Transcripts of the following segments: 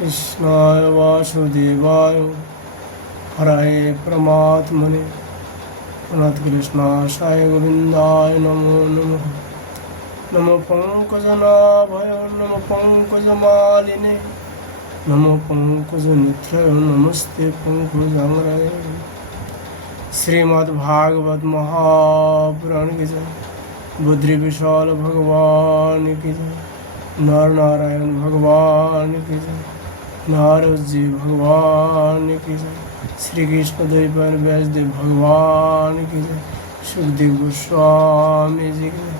कृष्णाय वासुदेवाय हरये परमात्मने कृष्णाय गोविंदाय नमो नमः। नमो पंकजनाभय नमो पंकजमालिने नमो पंकजनित्याय नमस्ते पंकजांगराय। श्रीमद्भागवत महापुराण की जय। बुद्धि विशाल भगवान की जय। नर नारायण भगवान की जय। नारद जी भगवान की जय। श्री कृष्ण द्वैपायन व्यासदेव भगवान की जय। सुखदेव गोस्वामी जी की जय।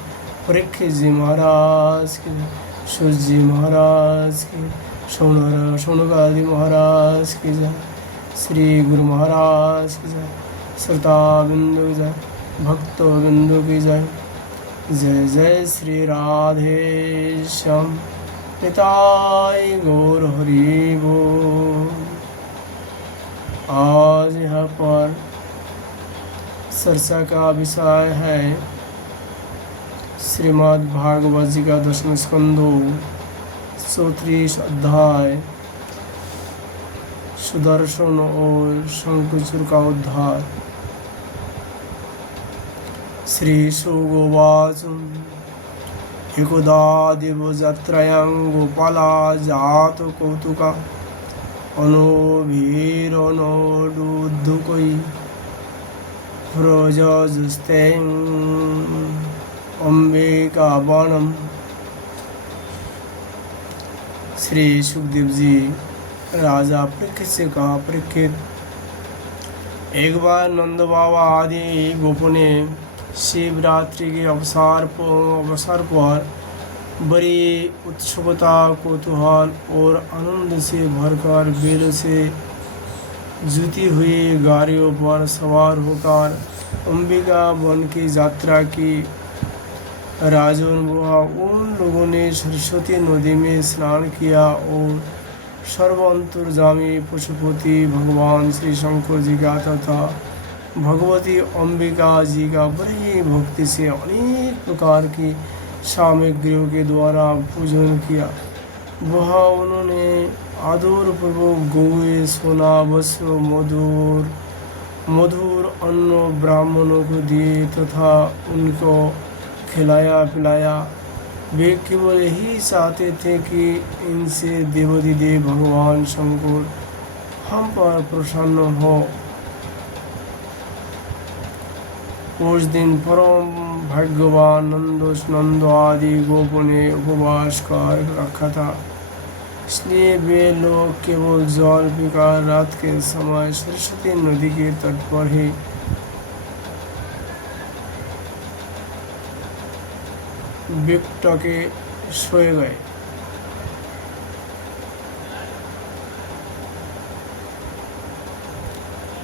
परीक्षित जी महाराज की जय। सूत जी महाराज की जय। शौनकादि महाराज की जय। श्री गुरु महाराज की जय। श्रोता बिंदु की जय। भक्त बिंदु की जय। जय जय श्री राधे श्याम निताय गौर हरि बोल। आज यहाँ पर चर्चा का विषय है श्रीमद् भागवत जी का 10वें स्कंदो 34 अध्याय सुदर्शन और शंकुचूर का उद्धार। श्री सुगोवाच एकदा देवजात्रायां गोपाला जात कौतुका अनोभिरनोदुदुकै व्रजजुस्ते अम्बिकावनम्। श्री सुखदेव जी राजा परीक्षित से कहा, परीक्षित, एक बार नंद बाबा आदि गोपों ने शिवरात्रि के अवसर पर बड़ी उत्सुकता कौतूहल और आनंद से भरकर बैलों से जुती हुई गाड़ियों पर सवार होकर अंबिका वन की यात्रा की। राजन उन लोगों ने सरस्वती नदी में स्नान किया और सर्वांतर्यामी पशुपति भगवान श्री शंकर जी का तथा भगवती अंबिका जी का बड़ी भक्ति से अनेक प्रकार की सामग्रियों के द्वारा पूजन किया। वह उन्होंने आदर पूर्वक गोए सोना वस्त्र मधुर अन्न ब्राह्मणों को दिए तथा उनको खिलाया पिलाया। वे केवल यही चाहते थे कि इनसे देवाधिदेव भगवान शंकर हम पर प्रसन्न हो। उस दिन परम भाग्यवान नंद आदि गोपों ने उपवास कर रखा था, इसलिए वे लोग केवल जल पीकर रात के समय सरस्वती नदी के तट पर ही बिकट के सोए गए।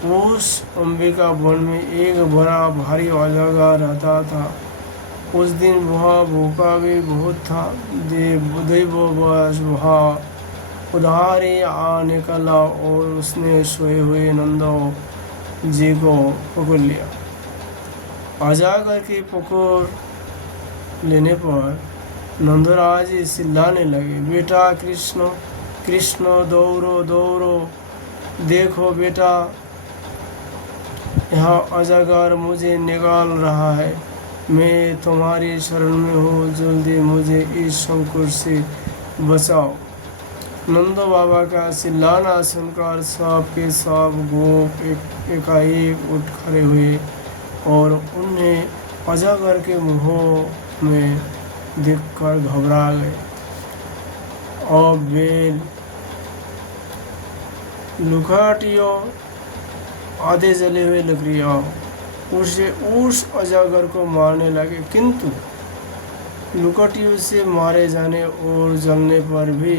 उस अंबिका वन में एक बड़ा भारी अजगर रहता था। उस दिन वह भूखा भी बहुत था। दैववश वह उधार ही आ निकला और उसने सोए हुए नंदो जी को पकड़ लिया। अजगर की पकड़ लेने पर नंदराज चिल्लाने लगे, बेटा कृष्ण कृष्ण दौड़ो दौड़ो, देखो बेटा यह अजगर मुझे निकाल रहा है। मैं तुम्हारी शरण में हूँ, जल्दी मुझे इस शंकर से बचाओ। नंदो बाबा का चिल्लाना सुनकर सब के सब गोप एकाएक उठ खड़े हुए और उन्हें अजगर के मुंहों में देखकर घबरा गए। और बेल लुकाटियों आधे जले हुए लकड़ियाँ उस अजगर को मारने लगे, किंतु लुकाटियों से मारे जाने और जलने पर भी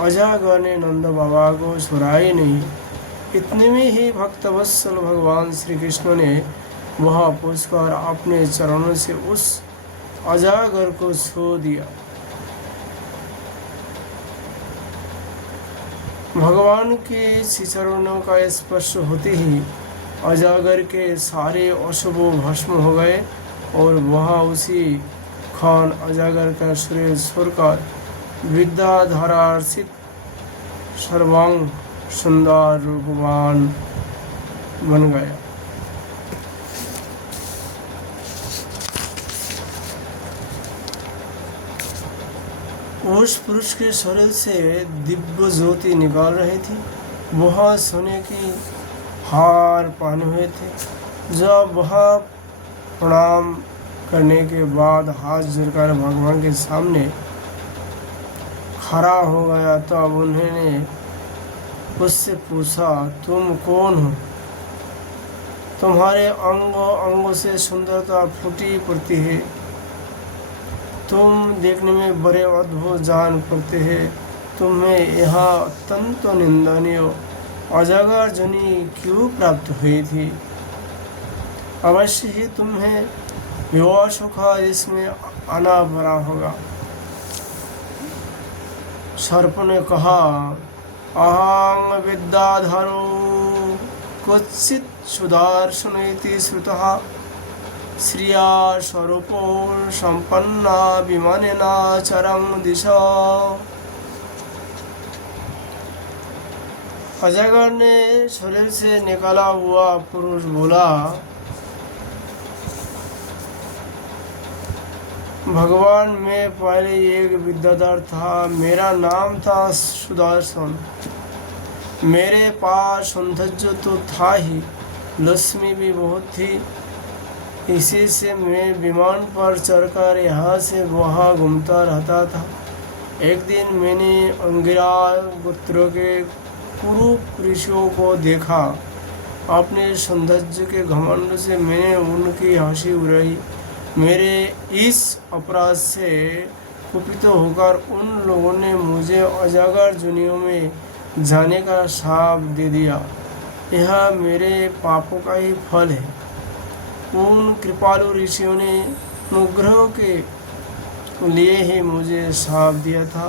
अजगर ने नंद बाबा को छुड़ा ही नहीं। इतने में ही भक्तवत्सल भगवान श्री कृष्ण ने वह पुष्कर अपने चरणों से उस अजगर को छू दिया। भगवान के चरणों का स्पर्श होते ही अजगर के सारे अशुभ भस्म हो गए और वह उसी खान अजगर का शरीर छोड़कर विद्याधरार्चित सर्वांग सुंदर रूपवान बन गया। उस पुरुष के शरीर से दिव्य ज्योति निकाल रही थी। वह सोने की हार पहने हुए थे। जब वह प्रणाम करने के बाद हाथ जोड़कर भगवान के सामने खड़ा हो गया, तब उन्होंने उससे पूछा, तुम कौन हो? तुम्हारे अंगों अंगों से सुंदरता फूटी पड़ती है। तुम देखने में बड़े अद्भुत जान पड़ते हैं। तुम्हें यह अत्यंत निंदनीय अजगर जनी क्यों प्राप्त हुई थी? अवश्य ही तुम्हें विवाह सुख इसमें आना भरा होगा। सर्प ने कहा, अहं विद्याधरो क्वचित् सुदर्शनोति श्रुतः श्रिया स्वरूपो संपन्ना विमानेना चरम दिशा। अजगर ने शरीर से निकाला हुआ पुरुष बोला, भगवान, मैं पहले एक विद्याधर था। मेरा नाम था सुदर्शन। मेरे पास सौंदर्य तो था ही, लक्ष्मी भी बहुत थी। इसी से मैं विमान पर चढ़कर यहाँ से वहाँ घूमता रहता था। एक दिन मैंने अंगिरा गोत्र के कुरु ऋषियों को देखा। अपने सौंदर्य के घमंड से मैंने उनकी हंसी उड़ाई। मेरे इस अपराध से कुपित होकर उन लोगों ने मुझे अजगर जुनियों में जाने का शाप दे दिया। यह मेरे पापों का ही फल है। उन कृपालु ऋषियों ने अनुग्रह के लिए ही मुझे शाप दिया था,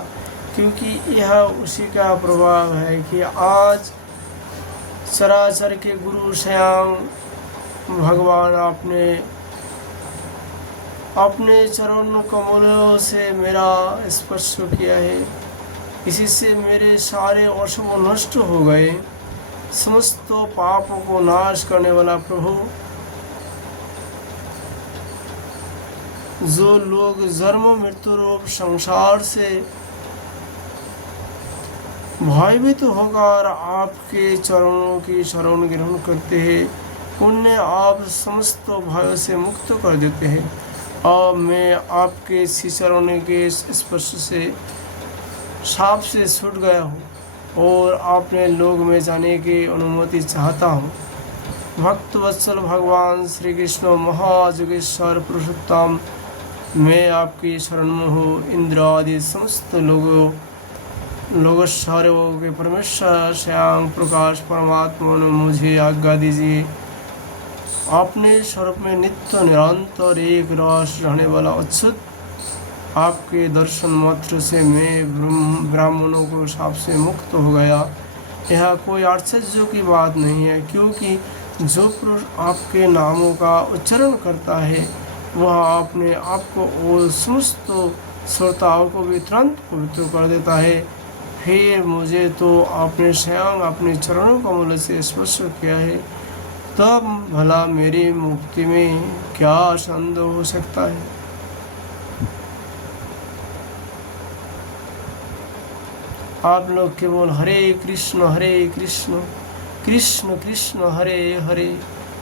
क्योंकि यह उसी का प्रभाव है कि आज चराचर के गुरु स्वयं भगवान अपने चरण कमलों से मेरा स्पर्श किया है। इसी से मेरे सारे अशुभ नष्ट हो गए। समस्त पापों को नाश करने वाला प्रभु, जो लोग जन्म मृत्यु रूप संसार से भयभीत होकर आपके चरणों की शरण ग्रहण करते हैं, उन्हें आप समस्त भयों से मुक्त कर देते हैं। अब मैं आपके चरणों के स्पर्श से शाप से छूट गया हूँ और अपने लोक में जाने की अनुमति चाहता हूँ। भक्त वत्सल भगवान श्री कृष्ण महायोगेश्वर पुरुषोत्तम, मैं आपकी शरण में हूँ। इंद्र आदि समस्त लोगों के परमेश्वर श्याम प्रकाश परमात्मा ने मुझे आज्ञा दीजिए। अपने स्वरूप में नित्य निरंतर एक रस रहने वाला अच्युत, आपके दर्शन मात्र से मैं ब्राह्मणों को शाप से मुक्त हो गया। यह कोई आश्चर्य की बात नहीं है, क्योंकि जो पुरुष आपके नामों का उच्चारण करता है, वह अपने आप को और समस्त श्रोताओं को भी तुरंत पवित्र कर देता है। फिर मुझे तो आपने स्वयं अपने चरणों कमल से स्पर्श किया है, तब भला मेरी मुक्ति में क्या संदेह हो सकता है? आप लोग केवल हरे कृष्ण कृष्ण कृष्ण हरे हरे,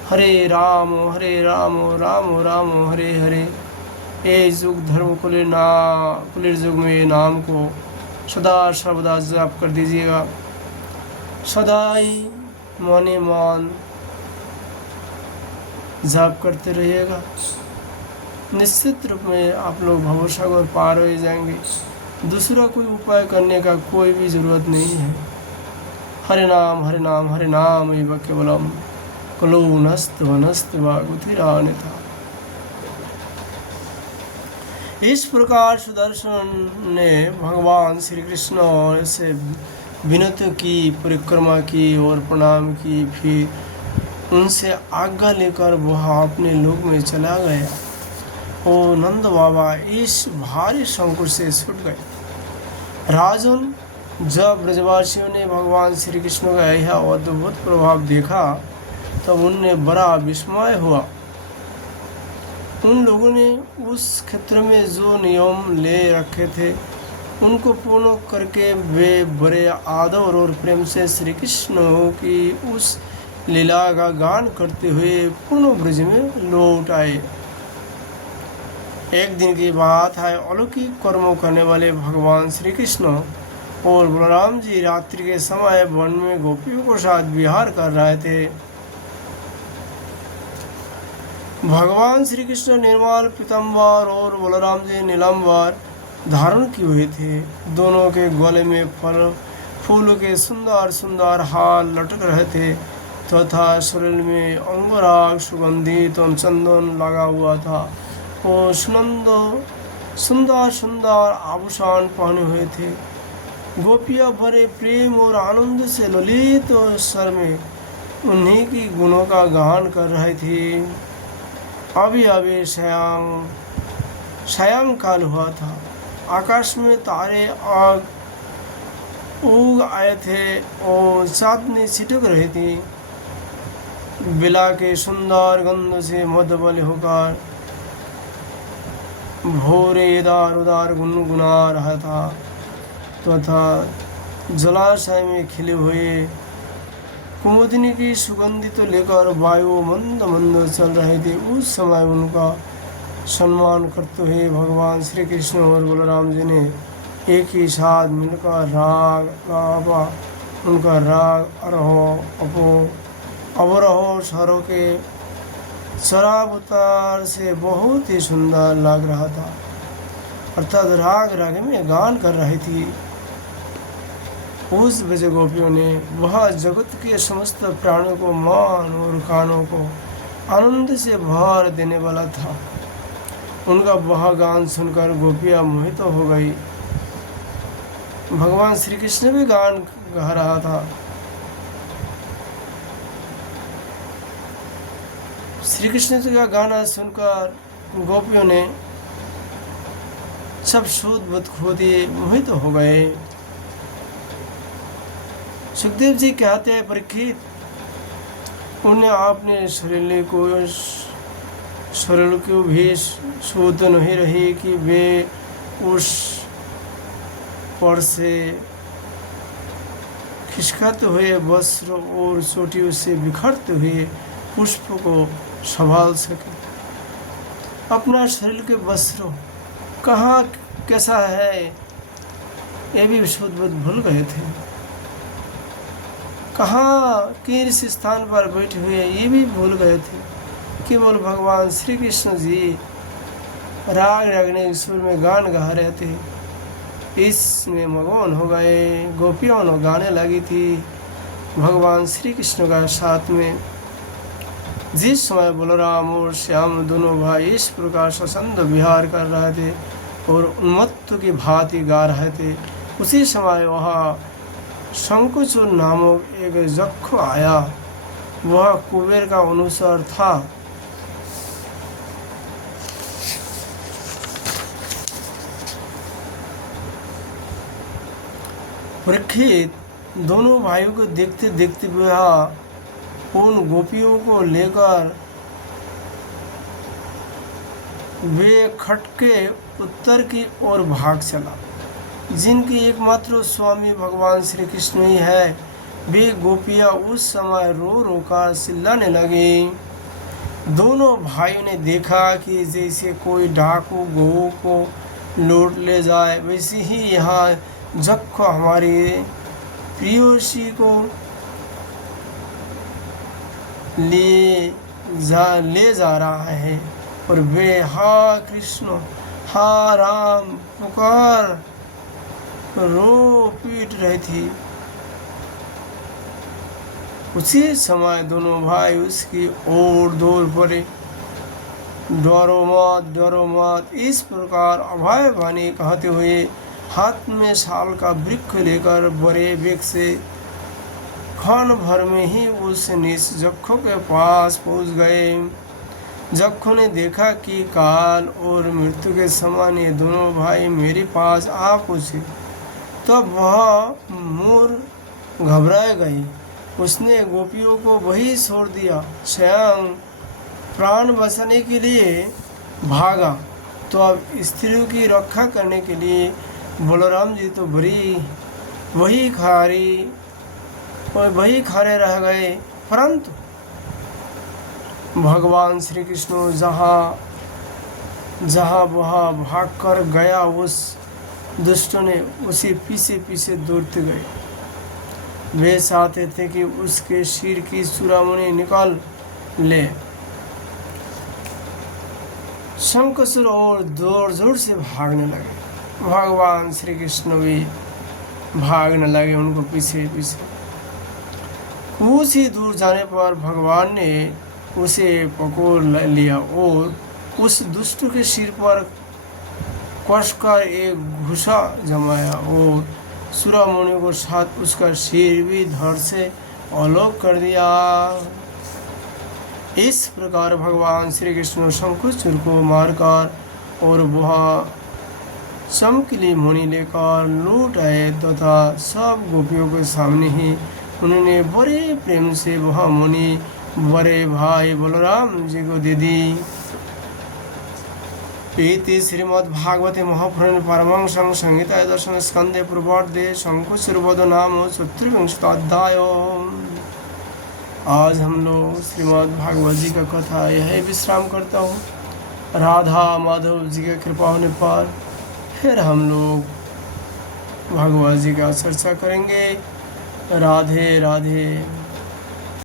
हरे राम राम राम हरे हरे। ये युग धर्म कुलीन युग में नाम को सदा सर्वदा जाप कर दीजिएगा। सदा ही माने मान जाप करते रहिएगा। निश्चित रूप में आप लोग भवसागर पार हो जाएंगे। दूसरा कोई उपाय करने का कोई भी जरूरत नहीं है। हरे नाम एव केवलम कलो नस्त वनस्त वागुतिरान्यथा। इस प्रकार सुदर्शन ने भगवान श्री कृष्ण से विनती की, परिक्रमा की और प्रणाम की। फिर उनसे आज्ञा लेकर वह अपने लोक में चला गया। और नंद बाबा इस भारी संकट से छूट गए। राजन, जब ब्रजवासियों ने भगवान श्री कृष्ण का यह अद्भुत प्रभाव देखा तब उन्हें बड़ा विस्मय हुआ। उन लोगों ने उस क्षेत्र में जो नियम ले रखे थे उनको पूर्ण करके वे बड़े आदर और प्रेम से श्री कृष्ण की उस लीला का गान करते हुए पूर्ण ब्रज में लौट आए। एक दिन की बात है, अलौकिक कर्मों करने वाले भगवान श्री कृष्ण और बलराम जी रात्रि के समय वन में गोपियों के साथ विहार कर रहे थे। भगवान श्री कृष्ण निर्मल पीताम्बर और बलराम जी नीलाम्बर धारण किए हुए थे। दोनों के गले में फूलों के सुंदर सुंदर हार लटक रहे थे तथा शरीर में अंगराग सुगंधित और चंदन लगा हुआ था और सुंदर सुंदर आभूषण पहने हुए थे। गोपियाँ बड़े प्रेम और आनंद से ललित और स्वर में उन्हीं की गुणों का गान कर रहे थे। अभी अभी सायंकाल हुआ था। आकाश में तारे आग उग आए थे और चांदनी छिटक रही थी। बिला के सुंदर गंध से मधुबल होकर भोरे इधर उधर गुनगुना रहा था तथा जलाशय में खिले हुए कुमुदिनी की सुगंधित तो लेकर वायु मंद मंद चल रहे थे। उस समय उनका सम्मान करते हुए भगवान श्री कृष्ण और बलराम जी ने एक ही साथ मिलकर राग गावा। उनका राग अरहो अवरोह स्वरों के शराब उतार से बहुत ही सुंदर लग रहा था, अर्थात राग राग में गान कर रही थी। उस ब्रज गोपियों ने वह जगत के समस्त प्राणों को मान और कानों को आनंद से भर देने वाला था। उनका वह गान सुनकर गोपियाँ मोहित हो गई। भगवान श्री कृष्ण भी गान गा रहा था। श्री कृष्ण जी का गाना सुनकर गोपियों ने सब सूद बुद्ध खो दिए, मोहित हो गए। सुखदेव जी कहते हैं, परीक्षित, उन्हें आपने शरीर को भी सूद नहीं रही कि वे उस पर से खिसकाते हुए वस्त्र और चोटियों से बिखरते हुए पुष्प को संभाल सके। अपना शरीर के वस्त्र कहाँ कैसा है ये भी शुद्ध भूल गए थे। कहाँ किस स्थान पर बैठे हुए ये भी भूल गए थे। केवल भगवान श्री कृष्ण जी राग रागने सुर में गान गा रहे थे, इसमें मगन हो गए। गोपियों ने गाने लगी थी भगवान श्री कृष्ण का साथ में। जिस समय बलराम और श्याम दोनों भाई इस प्रकार स्वच्छंद विहार कर रहे थे और उन्मत्त की भांति गा रहे थे, उसी समय वहाँ शंकुचूर नामक एक यक्ष आया। वह कुबेर का अनुसार था। परीक्षित, दोनों भाइयों को देखते देखते वह उन गोपियों को लेकर वे खटके उत्तर की ओर भाग चला। जिनके एकमात्र स्वामी भगवान श्री कृष्ण ही है, वे गोपियाँ उस समय रो रो कर चिल्लाने लगी। दोनों भाइयों ने देखा कि जैसे कोई डाकू गऊ को लूट ले जाए, वैसे ही यहाँ यक्ष हमारी प्रियोसी को ले जा रहा है और वे हा कृष्ण हा राम पुकार रो पीट रही थी। उसी समय दोनों भाई उसकी ओर दौड़ पड़े। डरो मत, इस प्रकार अभय वाणी कहते हुए हाथ में साल का वृक्ष लेकर बड़े वेग से क्षण भर में ही उस यक्ष के पास पहुंच गए। यक्ष ने देखा कि काल और मृत्यु के समान ये दोनों भाई मेरे पास आ पहुँचे। तब वह मोर घबरा गई। उसने गोपियों को वही छोड़ दिया, स्वयं प्राण बचाने के लिए भागा। तो अब स्त्रियों की रक्षा करने के लिए बलराम जी तो वही खड़े रह गए। परंतु भगवान श्री कृष्ण जहाँ वह भाग कर गया, उस दुष्ट ने उसे पीछे पीछे दौड़ते गए। वे चाहते थे कि उसके सिर की चूड़ामणि निकाल ले। शंखचूड़ और जोर जोर से भागने लगे। भगवान श्री कृष्ण भी भागने लगे उनको पीछे पीछे। कुछ ही दूर जाने पर भगवान ने उसे पकड़ लिया और उस दुष्ट के सिर पर कसकर एक घुसा जमाया और चूड़ामणि के साथ उसका सिर भी धड़ से अलग कर दिया। इस प्रकार भगवान श्री कृष्ण शंखचूड़ को मारकर और वह चमकीली मणि लेकर लौट आए तथा सब गोपियों के सामने ही उन्होंने बड़े प्रेम से वह मणि बड़े भाई बलराम जी को दे दी। इति श्रीमद्भागवते महापुराणे पारमहंस्यां संहितायां दशम स्कंदे पूर्वार्धे शंखचूड़वध नाम चतुर्विंशतियोऽध्याय। आज हम लोग श्रीमद् भागवत जी का कथा यही विश्राम करता हूँ। राधा माधव जी की कृपा होने पर फिर हम लोग भगवत जी का चर्चा करेंगे। राधे राधे।